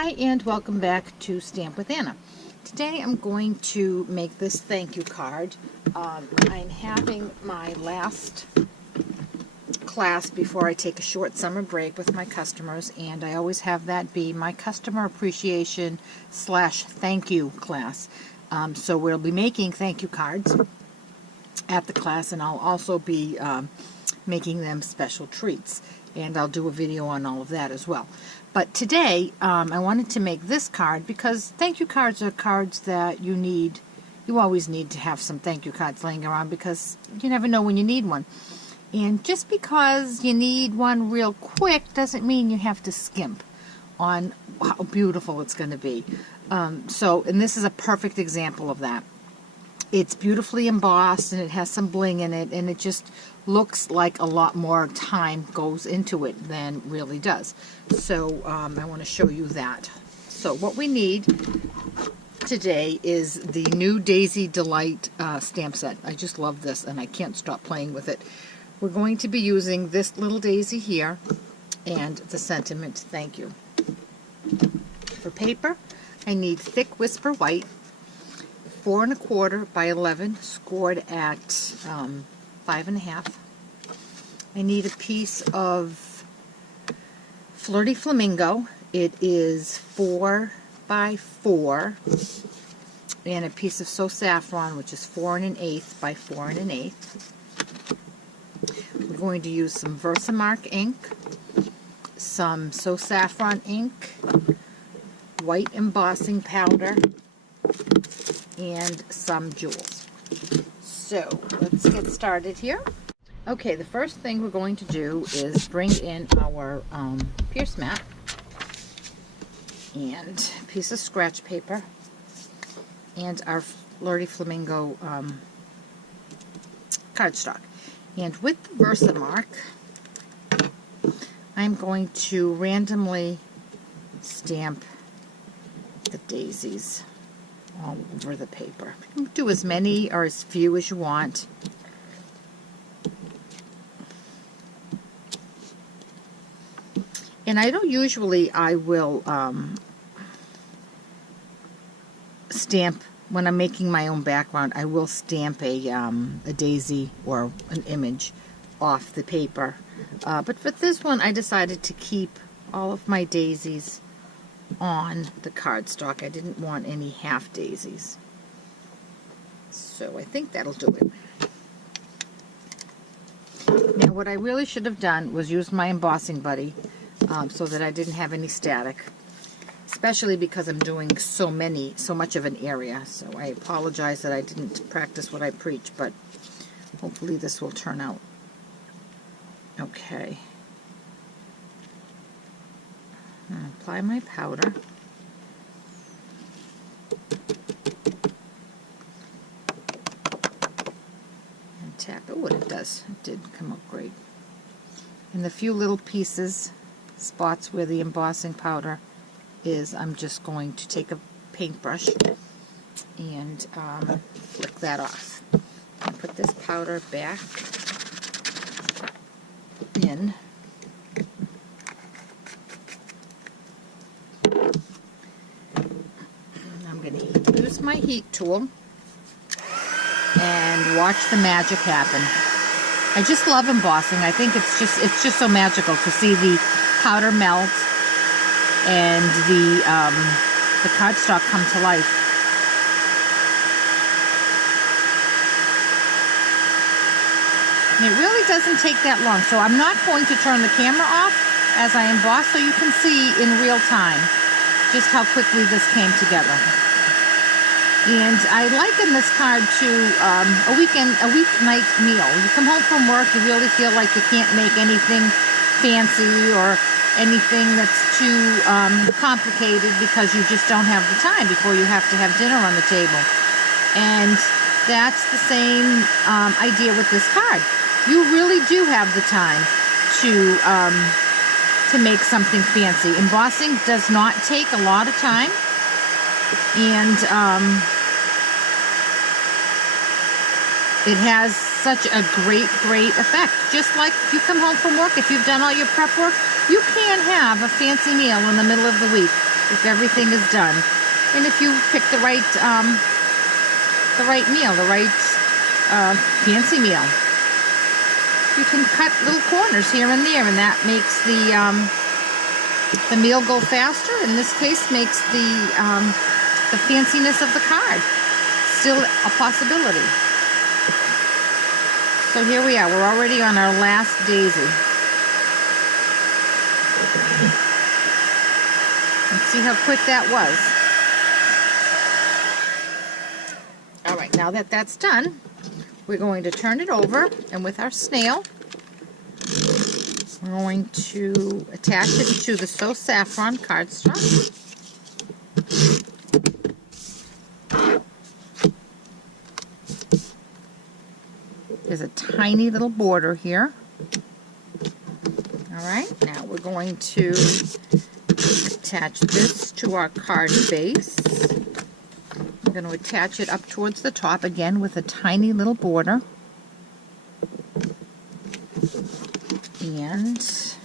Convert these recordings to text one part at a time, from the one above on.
Hi and welcome back to Stamp with Anna. Today I'm going to make this thank you card. I'm having my last class before I take a short summer break with my customers, and I always have that be my customer appreciation / thank you class. So we'll be making thank you cards at the class, and I'll also be making them special treats, and I'll do a video on all of that as well. But today I wanted to make this card because thank you cards are cards that you always need to have some thank you cards laying around because you never know when you need one. And just because you need one real quick doesn't mean you have to skimp on how beautiful it's going to be. And this is a perfect example of that. It's beautifully embossed and it has some bling in it, and it just looks like a lot more time goes into it than really does. So I want to show you that. So what we need today is the new Daisy Delight stamp set. I just love this and I can't stop playing with it. We're going to be using this little daisy here and the sentiment thank you. For paper, I need thick Whisper White, 4 1/4 by 11, scored at 5 1/2. I need a piece of Flirty Flamingo. It is 4 by 4, and a piece of So Saffron, which is 4 1/8 by 4 1/8. We're going to use some Versamark ink, some So Saffron ink, white embossing powder, and some jewels. So let's get started here. Okay, the first thing we're going to do is bring in our pierce mat and a piece of scratch paper and our Flirty Flamingo cardstock. And with the Versamark, I'm going to randomly stamp the daisies all over the paper. You can do as many or as few as you want. And I don't usually, I will stamp, when I'm making my own background, I will stamp a daisy or an image off the paper. But for this one, I decided to keep all of my daisies on the cardstock. I didn't want any half daisies. So I think that'll do it. Now what I really should have done was use my embossing buddy so that I didn't have any static, especially because I'm doing so much of an area. So I apologize that I didn't practice what I preach, but hopefully this will turn out okay. Apply my powder. And tap it. Oh, it does. It did come out great. And the few little spots where the embossing powder is, I'm just going to take a paintbrush and flick that off. And put this powder back in. Use my heat tool and watch the magic happen. I just love embossing. I think it's just so magical to see the powder melt and the cardstock come to life. And it really doesn't take that long. So I'm not going to turn the camera off as I emboss, so you can see in real time just how quickly this came together. And I liken this card to a weeknight meal. You come home from work, you really feel like you can't make anything fancy or anything that's too complicated because you just don't have the time before you have to have dinner on the table. And that's the same idea with this card. You really do have the time to make something fancy. Embossing does not take a lot of time, and it has such a great effect. Just like if you come home from work, if you've done all your prep work, you can have a fancy meal in the middle of the week if everything is done. And if you pick the right meal, the right fancy meal. You can cut little corners here and there, and that makes the meal go faster. In this case, makes the fanciness of the card still a possibility. So here we are. We're already on our last daisy. And see how quick that was. All right, now that that's done, we're going to turn it over, and with our snail, we're going to attach it to the So Saffron cardstock. There's a tiny little border here. All right, now we're going to attach this to our card base. I'm going to attach it up towards the top again with a tiny little border. And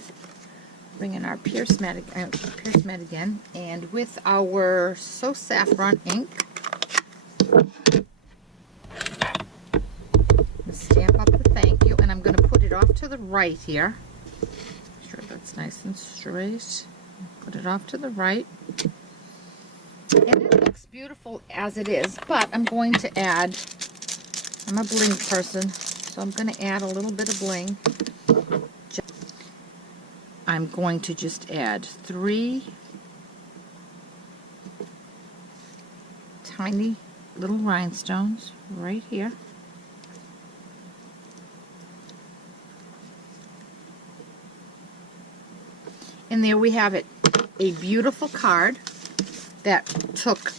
bring in our Pierce mat again. And with our So Saffron ink, stamp up the thank you. And I'm going to put it off to the right here. Make sure that's nice and straight. Put it off to the right. And it looks beautiful as it is, but I'm going to add, I'm a bling person, so I'm going to add a little bit of bling. I'm going to just add 3 tiny little rhinestones right here. And there we have it, a beautiful card that took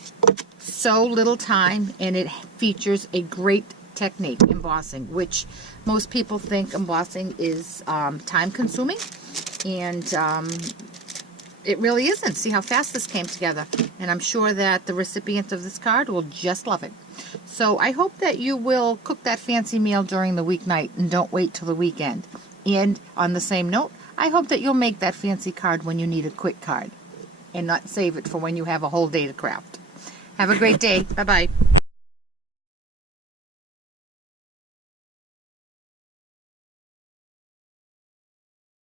so little time, and it features a great technique, embossing, which most people think embossing is time consuming, and it really isn't. See how fast this came together, and I'm sure that the recipient of this card will just love it. So I hope that you will cook that fancy meal during the weeknight and don't wait till the weekend. And on the same note, I hope that you'll make that fancy card when you need a quick card and not save it for when you have a whole day to craft. Have a great day. Bye-bye.